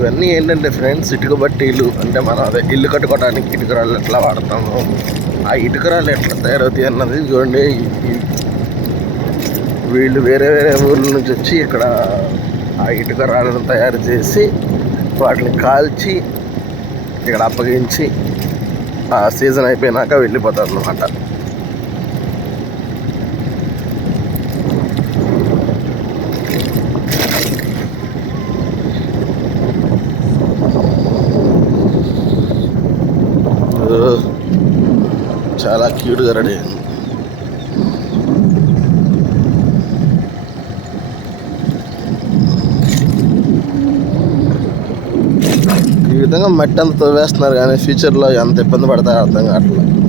ఇవన్నీ ఏంటంటే ఫ్రెండ్స్, ఇటుక బట్టీలు అంటే మనం అదే ఇల్లు కట్టుకోవడానికి ఇటుకరాళ్ళు ఎట్లా వాడతాము, ఆ ఇటుకరాళ్ళు ఎట్లా తయారవుతాయి అన్నది చూడండి. వీళ్ళు వేరే వేరే ఊర్ల నుంచి వచ్చి ఇక్కడ ఆ ఇటుక రాళ్ళను తయారు చేసి వాటిని కాల్చి ఇక్కడ అప్పగించి ఆ సీజన్ అయిపోయినాక వెళ్ళిపోతారు అన్నమాట. చాలా క్యూట్గా రెడీ అయింది. ఈ విధంగా మట్టి అంతా తవ్వేస్తున్నారు, కానీ ఫ్యూచర్లో ఎంత ఇబ్బంది పడతారో అర్థం కావట్లేదు.